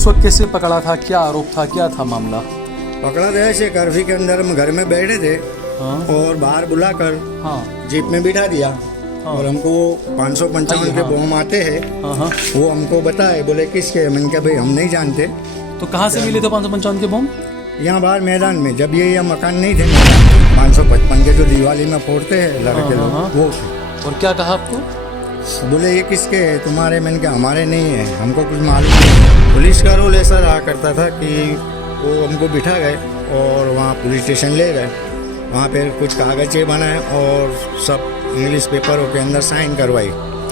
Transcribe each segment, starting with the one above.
उस वक्त कैसे पकड़ा था, क्या आरोप था, क्या था मामला? पकड़ा गया से कर्फ्यू के अंदर हम घर में बैठे थे। हाँ और बाहर बुलाकर हाँ जीप में बिठा दिया। हाँ। और हमको 555 के हाँ। बम आते हैं, हाँ। वो हमको बताए, बोले किसके? मैंने कहा भाई हम नहीं जानते। तो कहाँ से मिले थे 555 के बम? यहाँ बाहर मैदान में, जब ये मकान नहीं थे 555 के जो दिवाली में फोड़ते हैं लड़के लोग, हाँ। वो। और क्या कहा आपको? बोले ये किसके है? तुम्हारे? मैंने कहा हमारे नहीं है, हमको कुछ मालूम नहीं। पुलिस का रोल ऐसा रहा करता था कि वो हमको बिठा गए और वहाँ पुलिस स्टेशन ले गए। वहाँ पे कुछ कागज़ें बनाए और सब इंग्लिश पेपरों के अंदर साइन करवाई,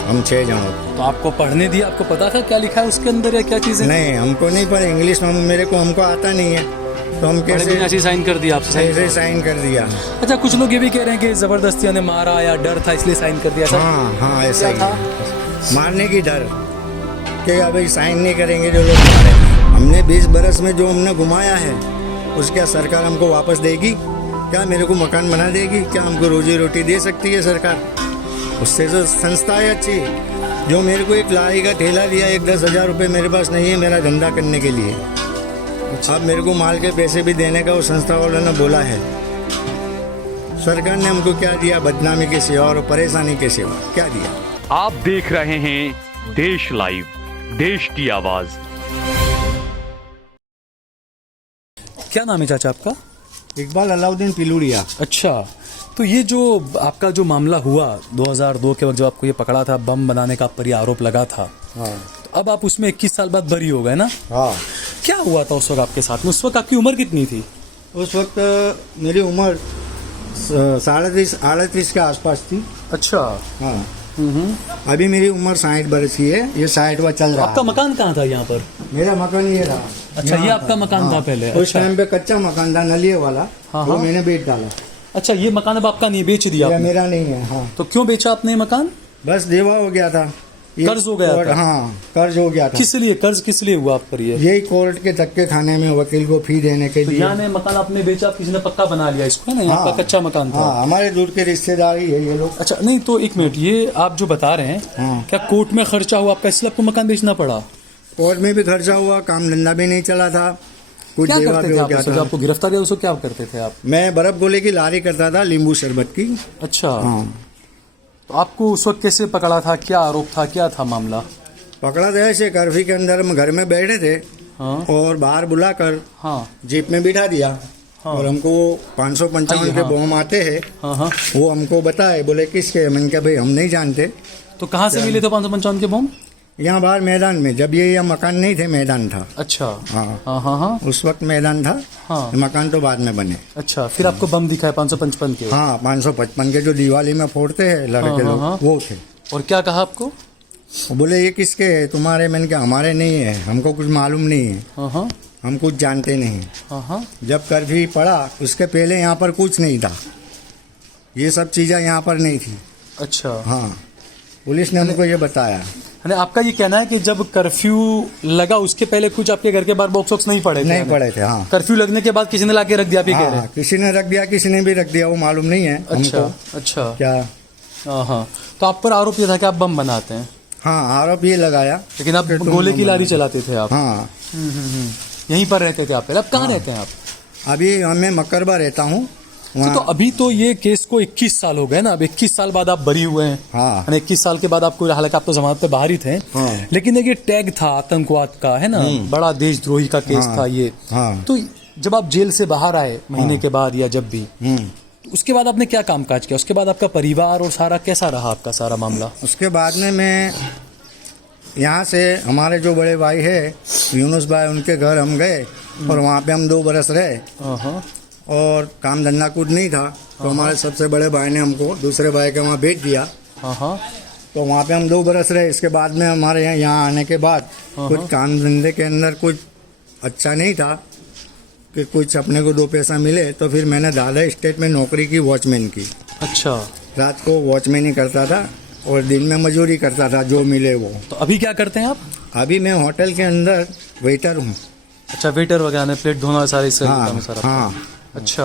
हम 6 जनों। तो आपको पढ़ने दिया? आपको पता था क्या लिखा है उसके अंदर या क्या चीज़ें? नहीं, हमको नहीं पढ़ा इंग्लिश में, हमको आता नहीं है, तो हम कैसे ऐसे साइन कर दिया आपसे? ऐसे साइन कर दिया। अच्छा, कुछ लोग ये भी कह रहे हैं कि जबरदस्ती ने मारा या डर था इसलिए साइन कर दिया सर? हाँ ऐसा ही था? मारने की डर कि अभी साइन नहीं करेंगे जो लोग मारे। हमने 20 बरस में जो हमने घुमाया है उसका सरकार हमको वापस देगी क्या? मेरे को मकान बना देगी क्या? हमको रोजी रोटी दे सकती है सरकार? उससे तो संस्था है अच्छी। जो मेरे को एक लारी का ठेला दिया, 10,000 रुपये मेरे पास नहीं है मेरा धंधा करने के लिए। अब मेरे को माल के पैसे भी देने का वो संस्था वालों ने बोला है। सरकार ने हमको क्या दिया? बदनामी के सिवा और परेशानी के सिवा क्या दिया? आप देख रहे हैं देश लाइव, देश की आवाज। क्या नाम है चाचा आपका? इकबाल अलाउद्दीन पिलूरिया। अच्छा, तो ये जो आपका जो मामला हुआ 2002 के वक्त जब आपको ये पकड़ा था, बम बनाने का पर ये आरोप लगा था, हाँ। तो अब आप उसमें 21 साल बाद बरी हो गए ना? हाँ। क्या हुआ था उस वक्त आपके साथ में? उस वक्त आपकी उम्र कितनी थी? उस वक्त मेरी उम्र 38 के आसपास थी। अच्छा। हाँ। अभी मेरी उम्र 60 बरस की है, ये 60वां चल रहा है। आपका मकान कहाँ था यहाँ पर? मेरा मकान ये रहा। अच्छा, ये आपका मकान था पहले? उस टाइम पे कच्चा मकान था, नलिये वाला। हाँ, वो हाँ। मैंने बेच डाला। अच्छा, ये मकान अब आपका नहीं, बेच दिया ये आपने? मेरा नहीं है। हाँ। तो क्यों बेचा आपने ये मकान? बस देवा हो गया था, कर्ज हो गया था? हाँ, कर्ज हो गया था। किस लिए कर्ज किस लिए हुआ आप पर ये? यही कोर्ट के धक्के खाने में, वकील को फी देने के तो लिए। यहाँ मकान आपने बेचा, किसी ने पक्का बना लिया इसको, है ना? यहाँ हाँ। का कच्चा मकान था। हाँ, हमारे दूर के रिश्तेदारी है ये लोग। अच्छा, नहीं तो एक मिनट, ये आप जो बता रहे हैं, हाँ। क्या कोर्ट में खर्चा हुआ आपका इसलिए आपको मकान बेचना पड़ा? कोर्ट में भी खर्चा हुआ, काम धंधा भी नहीं चला था, कुछ क्या देवा करते भी थे हो आप? गया जब था। आपको गिरफ्तार किया उसको क्या करते थे आप? मैं बर्फ गोले की लारी करता था, नींबू शरबत की। अच्छा। हाँ। तो आपको उस वक्त कैसे पकड़ा था, क्या आरोप था, क्या था मामला? पकड़ा गया से कर्फ्यू के अंदर हम घर में बैठे थे। हाँ और बाहर बुलाकर हाँ जीप में बिठा दिया। हाँ। और हमको 555 के हाँ। बम आते हैं, हाँ। वो हमको बताए, बोले किसके? मैंने कहा भाई हम नहीं जानते। तो कहाँ से मिले थे 555 के बम? यहाँ बाहर मैदान में, जब ये मकान नहीं थे मैदान था। अच्छा। हाँ। हाँ। उस वक्त मैदान था। हाँ। मकान तो बाद में बने। अच्छा, फिर आपको बम दिखा है 555 के? हाँ, 555 के जो दिवाली में फोड़ते हैं लड़के हाँ, लोग, हाँ। वो थे। और क्या कहा आपको? बोले ये किसके है? तुम्हारे? मैंने कहा हमारे नहीं है, हमको कुछ मालूम नहीं है, हाँ। हम कुछ जानते नहीं। हाँ। जब कर्फ्यू पड़ा उसके पहले यहाँ पर कुछ नहीं था, ये सब चीज़ें यहाँ पर नहीं थी। अच्छा। हाँ, पुलिस ने हमको ये बताया। यानी आपका ये कहना है कि जब कर्फ्यू लगा उसके पहले कुछ आपके घर के बाहर बॉक्स वॉक्स नहीं पड़े थे? नहीं पड़े थे। हाँ। कर्फ्यू लगने के बाद किसी ने लाके रख दिया, आप ये कह रहे हाँ, हैं? किसी ने रख दिया, किसी ने भी रख दिया, वो मालूम नहीं है अच्छा। हमको। अच्छा। क्या? हाँ। तो आप पर आरोप ये था कि आप बम बनाते हैं? हाँ, आरोप ये लगाया। लेकिन आप कि तुम गोले की बम लारी बनाते। चलाते थे आप? हाँ। यहीं पर रहते थे आप पहले? अब कहाँ रहते हैं आप? अभी मैं मकरबा रहता हूँ वहाँ। तो अभी तो ये केस को 21 साल हो गए ना, अब 21 साल बाद आप बरी हुए हैं। हाँ। यानी 21 साल के बाद आपको, हालांकि आप तो जमानत पे बाहर ही थे, हाँ। लेकिन एक ये टैग था आतंकवाद का, है ना? बड़ा देशद्रोही का केस हाँ। था ये। हाँ। तो जब आप जेल से बाहर आए महीने के बाद या जब भी, उसके बाद आपने क्या कामकाज किया? उसके बाद आपका परिवार और सारा कैसा रहा आपका सारा मामला? उसके बाद में मैं यहाँ से, हमारे जो बड़े भाई है यूनुस भाई, उनके घर हम गए और वहाँ पे हम 2 बरस रहे। हाँ। और काम धंधा कुछ नहीं था, तो हमारे सबसे बड़े भाई ने हमको दूसरे भाई के वहाँ भेज दिया। हाँ। तो वहाँ पे हम 2 बरस रहे। इसके बाद में हमारे यहाँ आने के बाद कुछ काम धंधे के अंदर कुछ अच्छा नहीं था कि कुछ अपने को 2 पैसा मिले, तो फिर मैंने दादा स्टेट में नौकरी की, वॉचमैन की। अच्छा। रात को वॉचमैन ही करता था और दिन में मजदूरी करता था, जो मिले वो। तो अभी क्या करते हैं आप? अभी मैं होटल के अंदर वेटर हूँ। अच्छा, वेटर वगैरह ने प्लेट धोना सारी हाँ। सारा? हाँ। अच्छा,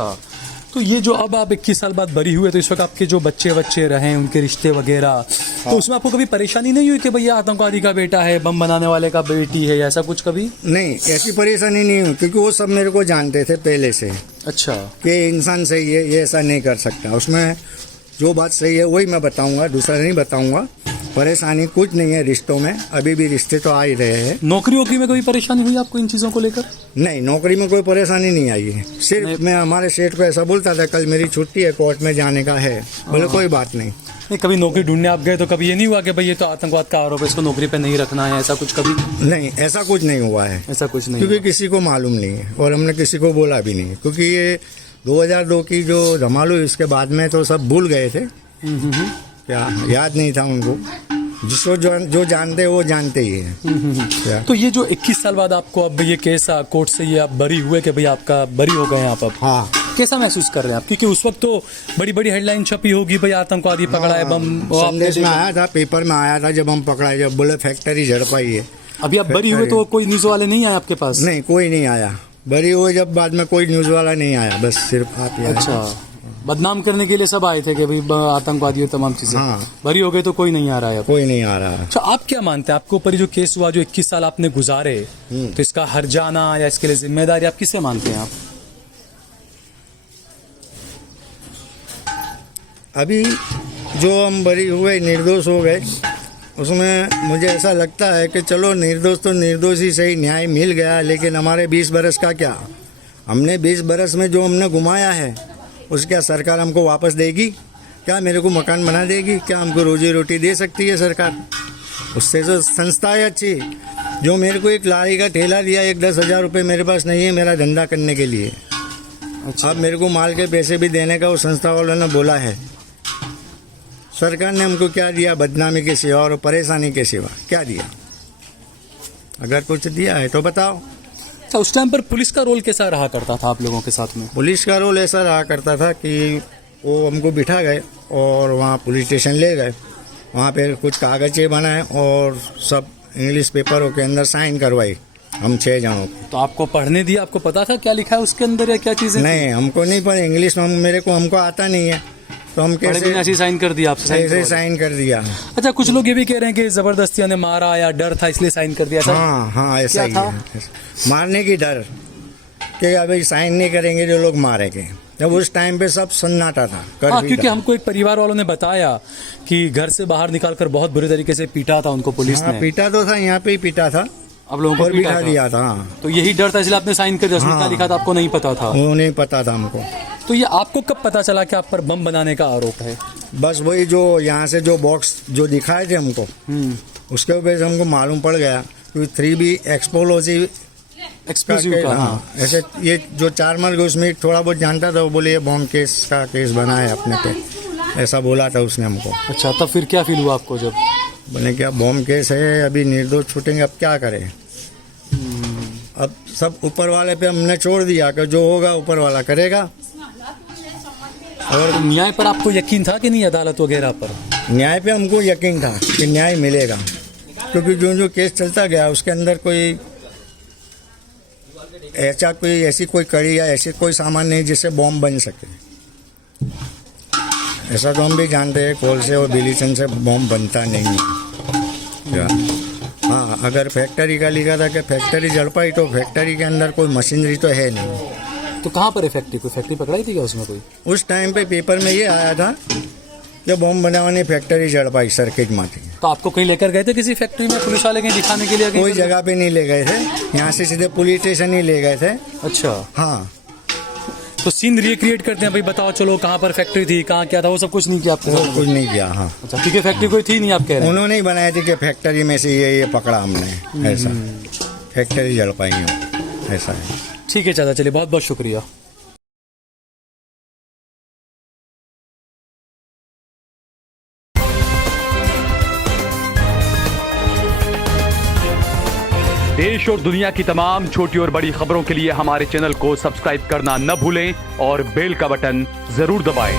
तो ये जो अब आप 21 साल बाद बरी हुए, तो इस वक्त आपके जो बच्चे रहे उनके रिश्ते वगैरह, तो उसमें आपको कभी परेशानी नहीं हुई कि भैया आतंकवादी का बेटा है, बम बनाने वाले का बेटी है, या ऐसा कुछ कभी? नहीं, ऐसी परेशानी नहीं हुई, क्योंकि वो सब मेरे को जानते थे पहले से अच्छा। कि इंसान सही है, ये ऐसा नहीं कर सकता। उसमें जो बात सही है वही मैं बताऊंगा, दूसरा नहीं बताऊंगा। परेशानी कुछ नहीं है रिश्तों में, अभी भी रिश्ते तो आ ही रहे हैं। नौकरी वोकरी में कोई परेशानी हुई आपको इन चीज़ों को लेकर? नहीं, नौकरी में कोई परेशानी नहीं आई है। सिर्फ मैं हमारे सेठ को ऐसा बोलता था, कल मेरी छुट्टी है, कोर्ट में जाने का है, बोले कोई बात नहीं। नहीं, कभी नौकरी ढूंढने आप गए तो कभी ये नहीं हुआ कि भाई ये तो आतंकवाद का आरोप है, इसको नौकरी पे नहीं रखना है, ऐसा कुछ कभी? नहीं, ऐसा कुछ नहीं हुआ है। ऐसा कुछ नहीं क्योंकि किसी को मालूम नहीं है और हमने किसी को बोला भी नहीं, क्योंकि ये 2002 की जो धमाल हुई उसके बाद में तो सब भूल गए थे। क्या याद नहीं था उनको, जिसको जो जानते हैं वो जानते ही है। क्या? तो ये जो 21 साल बाद आपको अब ये केस कोर्ट से ये आप बरी हुए कि भाई आपका बरी हो गए हैं आप, अब हाँ, कैसा महसूस कर रहे हैं आप? क्योंकि उस वक्त तो बड़ी बड़ी हेडलाइन छपी होगी, भाई आतंकवादी पकड़ा है, बम संदेश में आया था, पेपर में आया था जब हम पकड़ाए, जब बोले फैक्ट्री झड़पाई है। अभी आप बरी हुए तो कोई न्यूज वाले नहीं आए आपके पास? नहीं, कोई नहीं आया। बरी हुए जब बाद में कोई न्यूज वाला नहीं आया, बस सिर्फ आप ही आए। अच्छा, बदनाम करने के लिए सब आए थे कि भाई आतंकवादी हो, तमाम चीजें। हाँ। बरी हो गए तो कोई नहीं आ रहा है अब। कोई नहीं आ रहा है। अच्छा, आप क्या मानते हैं, आपके ऊपर जो केस हुआ, जो 21 साल आपने गुजारे, तो इसका हर जाना या इसके लिए जिम्मेदारी आप किससे मानते हैं आप? अभी जो हम बरी हुए, निर्दोष हो गए, उसमें मुझे ऐसा लगता है कि चलो निर्दोष तो निर्दोष ही सही, न्याय मिल गया, लेकिन हमारे 20 बरस का क्या, हमने 20 बरस में जो हमने घुमाया है उसका क्या सरकार हमको वापस देगी? क्या मेरे को मकान बना देगी? क्या हमको रोजी रोटी दे सकती है सरकार? उससे तो संस्था है अच्छी। जो मेरे को एक लारी का ठेला दिया, 10,000 रुपये मेरे पास नहीं है मेरा धंधा करने के लिए। अच्छा। अब मेरे को माल के पैसे भी देने का वो संस्था वालों ने बोला है। सरकार ने हमको क्या दिया? बदनामी के सिवा और परेशानी के सिवा क्या दिया? अगर कुछ दिया है तो बताओ। अच्छा, उस टाइम पर पुलिस का रोल कैसा रहा करता था आप लोगों के साथ में? पुलिस का रोल ऐसा रहा करता था कि वो हमको बिठा गए और वहाँ पुलिस स्टेशन ले गए, वहाँ पे कुछ कागज़ें बनाए और सब इंग्लिश पेपरों के अंदर साइन करवाई हम 6 जनों को। तो आपको पढ़ने दिया, आपको पता था क्या लिखा है उसके अंदर या क्या चीजें? नहीं, हमको नहीं पता इंग्लिश में, हमको आता नहीं है, तो हम कैसे ऐसे साइन कर दिया आपसे? ऐसे साइन कर दिया। अच्छा, कुछ लोग ये भी कह रहे हैं कि जबरदस्ती ने मारा या डर था इसलिए साइन कर दिया, ऐसा? हाँ, ऐसा ही क्या है, मारने की डर कि अभी साइन नहीं करेंगे जो लोग मारेंगे। जब उस टाइम पे सब सन्नाटा था। हाँ, क्योंकि हमको एक परिवार वालों ने बताया कि घर से बाहर निकालकर बहुत बुरे तरीके से पीटा था उनको पुलिस ने। पीटा तो था, यहाँ पे ही पीटा था, अब लोगों को बिठा दिया था। तो यही डर था इसलिए आपने साइन कर दिया? उसमें क्या लिखा था आपको नहीं पता था? वो नहीं पता था हमको। तो ये आपको कब पता चला कि आप पर बम बनाने का आरोप है? बस वही जो यहाँ से जो बॉक्स जो दिखाए थे हमको, उसके वजह से हमको मालूम पड़ गया कि 3B एक्सप्लोजिव का। हाँ, ऐसे ये जो 4 मर गए उसमें थोड़ा बहुत जानता था, वो बोले ये बॉम्ब केस का केस बना है अपने पे, ऐसा बोला था उसने हमको। अच्छा, तब फिर क्या फील हुआ आपको जब? बोले क्या बॉम्ब केस है, अभी निर्दोष छूटेंगे, अब क्या करें? अब सब ऊपर वाले पे हमने छोड़ दिया कि जो होगा ऊपर वाला करेगा। और न्याय पर आपको यकीन था कि नहीं, अदालत वगैरह पर? न्याय पे हमको यकीन था कि न्याय मिलेगा, क्योंकि जो केस चलता गया उसके अंदर कोई ऐसी कोई कड़ी या ऐसी कोई सामान नहीं जिससे बॉम्ब बन सके। ऐसा तो हम भी जानते हैं, कोल से और बिलीचन से बॉम्ब बनता नहीं है। हाँ, अगर फैक्ट्री का लिखा था कि फैक्ट्री जल पाई, तो फैक्ट्री के अंदर कोई मशीनरी तो है नहीं। तो कहाँ पर है फैक्ट्री? कोई फैक्ट्री पकड़ाई थी क्या उसमें कोई? उस टाइम पे पेपर में ये आया था कि बॉम्ब बनाने फैक्ट्री जल पाई सर्किट में थी। तो आपको कहीं लेकर गए थे किसी फैक्ट्री में पुलिस वाले, कहीं दिखाने के लिए? कोई जगह पे नहीं ले गए थे, यहाँ से सीधे पुलिस स्टेशन ही ले गए थे। अच्छा। हाँ, तो सीन रिक्रिएट करते हैं, भाई बताओ चलो कहाँ पर फैक्ट्री थी, कहाँ क्या था, वो सब कुछ नहीं किया आपको? वो कुछ नहीं किया। हाँ, अच्छा, क्योंकि फैक्ट्री कोई थी नहीं आप कह रहे हैं? उन्होंने ही बनाया थी कि फैक्ट्री में से ये पकड़ा हमने, ऐसा फैक्ट्री जल पाई है, ऐसा है। ठीक है चाचा, चलिए बहुत बहुत शुक्रिया। देश और दुनिया की तमाम छोटी और बड़ी खबरों के लिए हमारे चैनल को सब्सक्राइब करना न भूलें और बेल का बटन जरूर दबाएं।